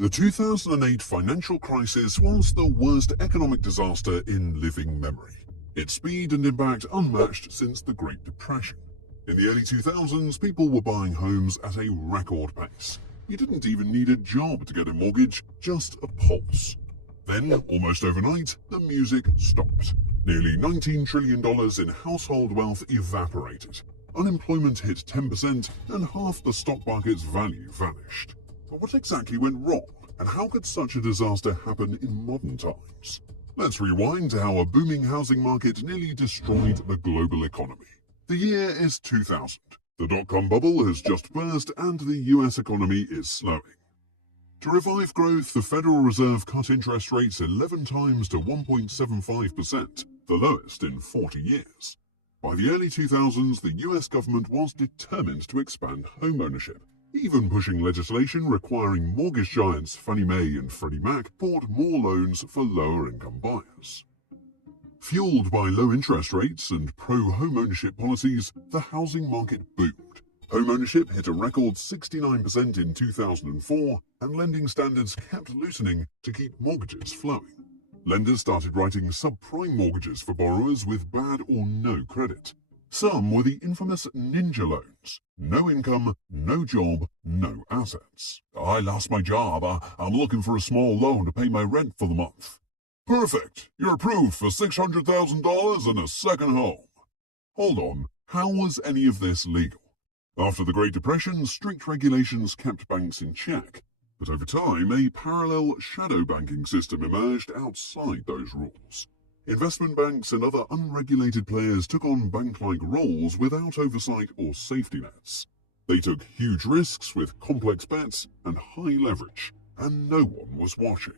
The 2008 financial crisis was the worst economic disaster in living memory. Its speed and impact unmatched since the Great Depression. In the early 2000s, people were buying homes at a record pace. You didn't even need a job to get a mortgage, just a pulse. Then, almost overnight, the music stopped. Nearly $19 trillion in household wealth evaporated. Unemployment hit 10% and half the stock market's value vanished. But what exactly went wrong, and how could such a disaster happen in modern times? Let's rewind to how a booming housing market nearly destroyed the global economy. The year is 2000. The dot-com bubble has just burst and the US economy is slowing. To revive growth, the Federal Reserve cut interest rates 11 times to 1.75%, the lowest in 40 years. By the early 2000s, the US government was determined to expand home ownership, even pushing legislation requiring mortgage giants Fannie Mae and Freddie Mac bought more loans for lower-income buyers. Fueled by low interest rates and pro-home ownership policies, the housing market boomed. Home ownership hit a record 69% in 2004, and lending standards kept loosening to keep mortgages flowing. Lenders started writing subprime mortgages for borrowers with bad or no credit. Some were the infamous ninja loans. No income, no job, no assets. I lost my job. I'm looking for a small loan to pay my rent for the month. Perfect. You're approved for $600,000 and a second home. Hold on. How was any of this legal? After the Great Depression, strict regulations kept banks in check. But over time, a parallel shadow banking system emerged outside those rules. Investment banks and other unregulated players took on bank-like roles without oversight or safety nets. They took huge risks with complex bets and high leverage, and no one was watching.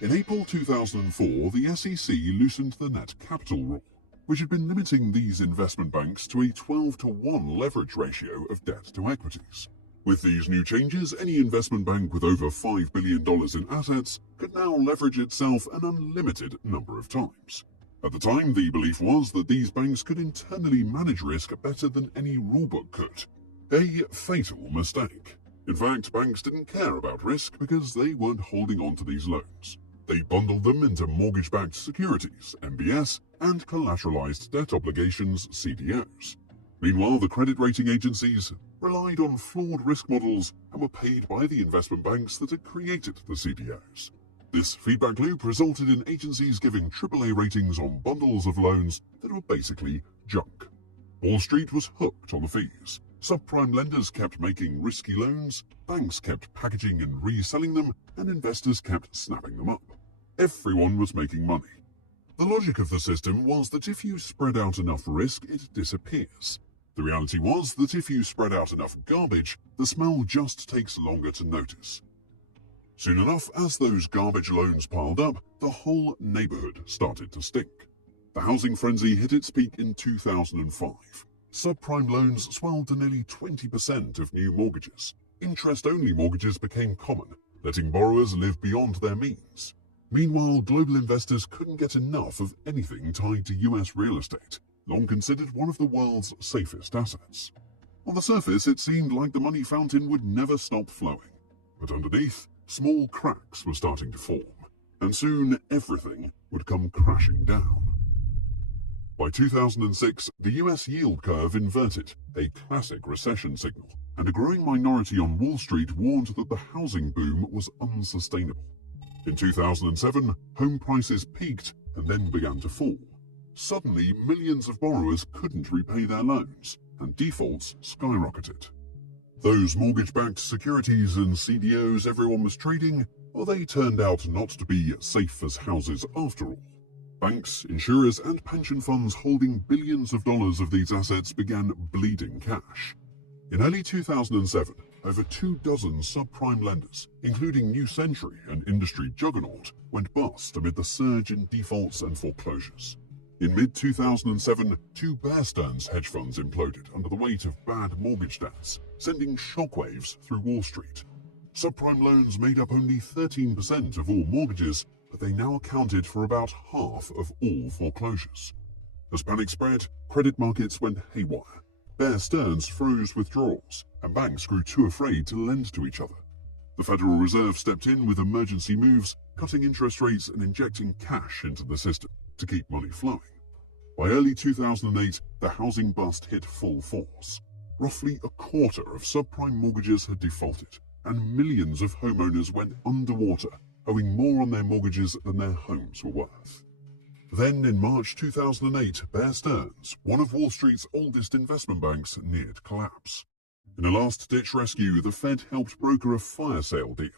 In April 2004, the SEC loosened the net capital rule, which had been limiting these investment banks to a 12-to-1 leverage ratio of debt to equities. With these new changes, any investment bank with over $5 billion in assets could now leverage itself an unlimited number of times. At the time, the belief was that these banks could internally manage risk better than any rulebook could. A fatal mistake. In fact, banks didn't care about risk because they weren't holding on to these loans. They bundled them into mortgage-backed securities, MBS, and collateralized debt obligations, CDOs. Meanwhile, the credit rating agencies relied on flawed risk models and were paid by the investment banks that had created the CDOs. This feedback loop resulted in agencies giving AAA ratings on bundles of loans that were basically junk. Wall Street was hooked on the fees. Subprime lenders kept making risky loans, banks kept packaging and reselling them, and investors kept snapping them up. Everyone was making money. The logic of the system was that if you spread out enough risk, it disappears. The reality was that if you spread out enough garbage, the smell just takes longer to notice. Soon enough, as those garbage loans piled up, the whole neighborhood started to stink. The housing frenzy hit its peak in 2005. Subprime loans swelled to nearly 20% of new mortgages. Interest-only mortgages became common, letting borrowers live beyond their means. Meanwhile, global investors couldn't get enough of anything tied to US real estate, long considered one of the world's safest assets. On the surface, it seemed like the money fountain would never stop flowing. But underneath, small cracks were starting to form, and soon everything would come crashing down. By 2006, the US yield curve inverted, a classic recession signal, and a growing minority on Wall Street warned that the housing boom was unsustainable. In 2007, home prices peaked and then began to fall. Suddenly, millions of borrowers couldn't repay their loans, and defaults skyrocketed. Those mortgage-backed securities and CDOs everyone was trading, well, they turned out not to be safe as houses after all. Banks, insurers, and pension funds holding billions of dollars of these assets began bleeding cash. In early 2007, over 24 subprime lenders, including New Century, an industry juggernaut, went bust amid the surge in defaults and foreclosures. In mid-2007, 2 Bear Stearns hedge funds imploded under the weight of bad mortgage debts, sending shockwaves through Wall Street. Subprime loans made up only 13% of all mortgages, but they now accounted for about half of all foreclosures. As panic spread, credit markets went haywire. Bear Stearns froze withdrawals, and banks grew too afraid to lend to each other. The Federal Reserve stepped in with emergency moves, cutting interest rates and injecting cash into the system to keep money flowing. By early 2008, the housing bust hit full force. Roughly a quarter of subprime mortgages had defaulted, and millions of homeowners went underwater, owing more on their mortgages than their homes were worth. Then, in March 2008, Bear Stearns, one of Wall Street's oldest investment banks, neared collapse. In a last-ditch rescue, the Fed helped broker a fire sale deal.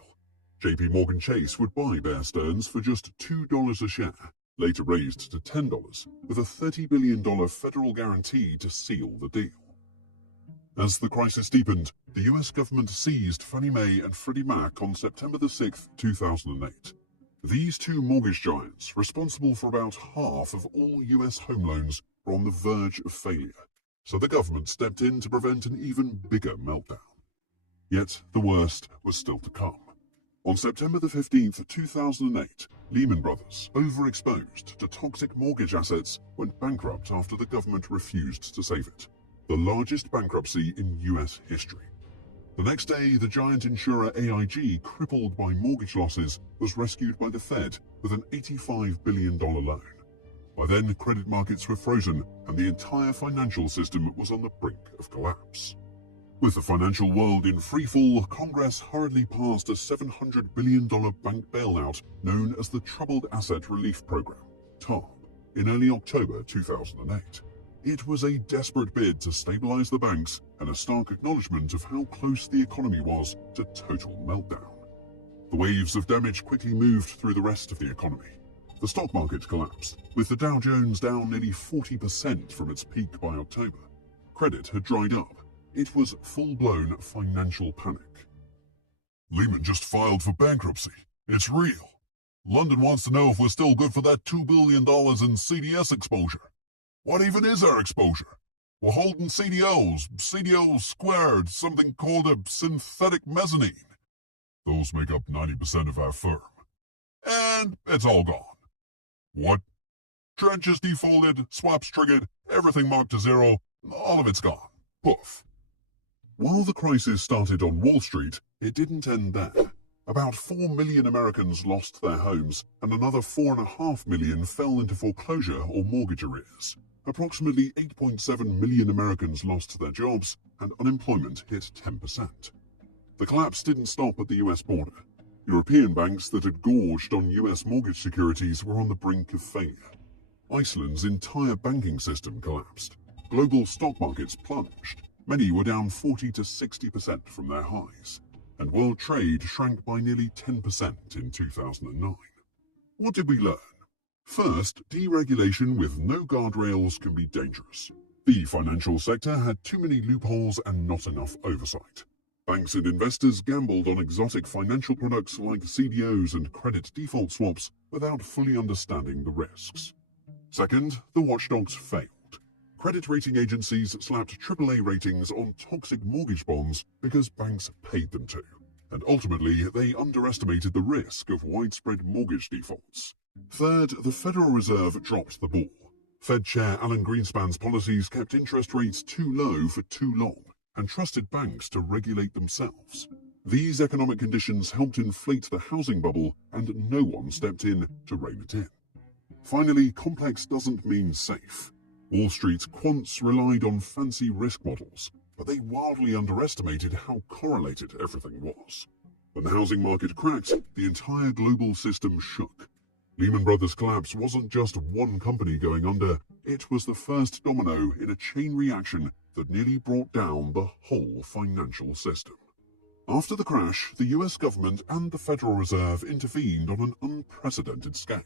JP Morgan Chase would buy Bear Stearns for just $2 a share, later raised to $10, with a $30 billion federal guarantee to seal the deal. As the crisis deepened, the US government seized Fannie Mae and Freddie Mac on September 6, 2008. These two mortgage giants, responsible for about half of all US home loans, were on the verge of failure, so the government stepped in to prevent an even bigger meltdown. Yet the worst was still to come. On September 15, 2008, Lehman Brothers, overexposed to toxic mortgage assets, went bankrupt after the government refused to save it, the largest bankruptcy in US history. The next day, the giant insurer AIG, crippled by mortgage losses, was rescued by the Fed with an $85 billion loan. By then, credit markets were frozen and the entire financial system was on the brink of collapse. With the financial world in freefall, Congress hurriedly passed a $700 billion bank bailout known as the Troubled Asset Relief Program, TARP, in early October 2008. It was a desperate bid to stabilize the banks and a stark acknowledgement of how close the economy was to total meltdown. The waves of damage quickly moved through the rest of the economy. The stock market collapsed, with the Dow Jones down nearly 40% from its peak by October. Credit had dried up. It was full-blown financial panic. Lehman just filed for bankruptcy. It's real. London wants to know if we're still good for that $2 billion in CDS exposure. What even is our exposure? We're holding CDOs squared, something called a synthetic mezzanine. Those make up 90% of our firm. And it's all gone. What? Trenches defaulted, swaps triggered, everything marked to zero, all of it's gone. Poof. While the crisis started on Wall Street, it didn't end there. About 4 million Americans lost their homes, and another 4.5 million fell into foreclosure or mortgage arrears. Approximately 8.7 million Americans lost their jobs, and unemployment hit 10%. The collapse didn't stop at the US border. European banks that had gorged on US mortgage securities were on the brink of failure. Iceland's entire banking system collapsed. Global stock markets plunged. Many were down 40 to 60% from their highs. And world trade shrank by nearly 10% in 2009. What did we learn? First, deregulation with no guardrails can be dangerous. The financial sector had too many loopholes and not enough oversight. Banks and investors gambled on exotic financial products like CDOs and credit default swaps without fully understanding the risks. Second, the watchdogs failed. Credit rating agencies slapped AAA ratings on toxic mortgage bonds because banks paid them to. And ultimately, they underestimated the risk of widespread mortgage defaults. Third, the Federal Reserve dropped the ball. Fed Chair Alan Greenspan's policies kept interest rates too low for too long and trusted banks to regulate themselves. These economic conditions helped inflate the housing bubble, and no one stepped in to rein it in. Finally, complex doesn't mean safe. Wall Street's quants relied on fancy risk models, but they wildly underestimated how correlated everything was. When the housing market cracked, the entire global system shook. Lehman Brothers' collapse wasn't just one company going under, it was the first domino in a chain reaction that nearly brought down the whole financial system. After the crash, the US government and the Federal Reserve intervened on an unprecedented scale.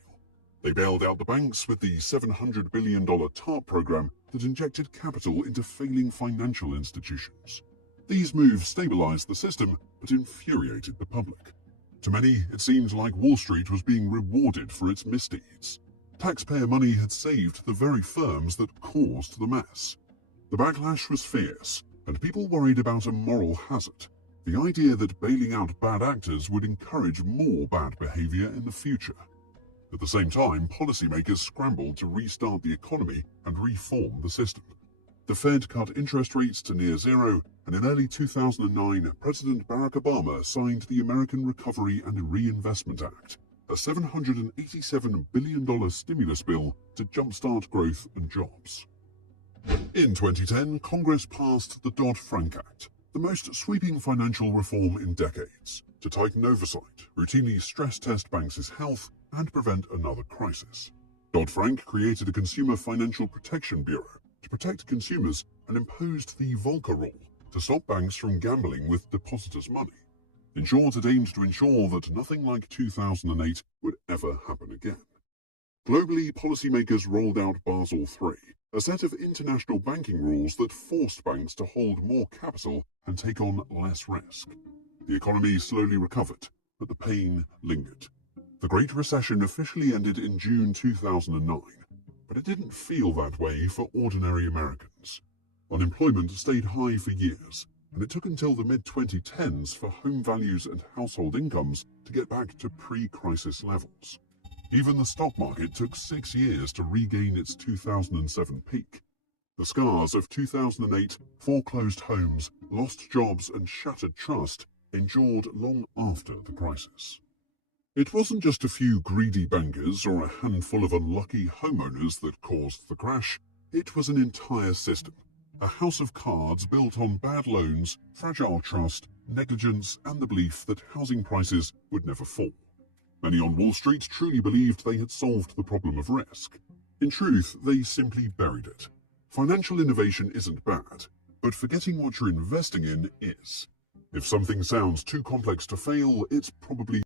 They bailed out the banks with the $700 billion TARP program that injected capital into failing financial institutions. These moves stabilized the system, but infuriated the public. To many, it seemed like Wall Street was being rewarded for its misdeeds. Taxpayer money had saved the very firms that caused the mess. The backlash was fierce, and people worried about a moral hazard. The idea that bailing out bad actors would encourage more bad behavior in the future. At the same time, policymakers scrambled to restart the economy and reform the system. The Fed cut interest rates to near zero, and in early 2009, President Barack Obama signed the American Recovery and Reinvestment Act, a $787 billion stimulus bill to jumpstart growth and jobs. In 2010, Congress passed the Dodd-Frank Act, the most sweeping financial reform in decades, to tighten oversight, routinely stress-test banks' health, and prevent another crisis. Dodd-Frank created a Consumer Financial Protection Bureau to protect consumers and imposed the Volcker Rule to stop banks from gambling with depositors' money. In short, it aimed to ensure that nothing like 2008 would ever happen again. Globally, policymakers rolled out Basel III, a set of international banking rules that forced banks to hold more capital and take on less risk. The economy slowly recovered, but the pain lingered. The Great Recession officially ended in June 2009, but it didn't feel that way for ordinary Americans. Unemployment stayed high for years, and it took until the mid-2010s for home values and household incomes to get back to pre-crisis levels. Even the stock market took 6 years to regain its 2007 peak. The scars of 2008, foreclosed homes, lost jobs, and shattered trust endured long after the crisis. It wasn't just a few greedy bankers or a handful of unlucky homeowners that caused the crash. It was an entire system, a house of cards built on bad loans, fragile trust, negligence, and the belief that housing prices would never fall. Many on Wall Street truly believed they had solved the problem of risk. In truth, they simply buried it. Financial innovation isn't bad, but forgetting what you're investing in is. If something sounds too complex to fail, it's probably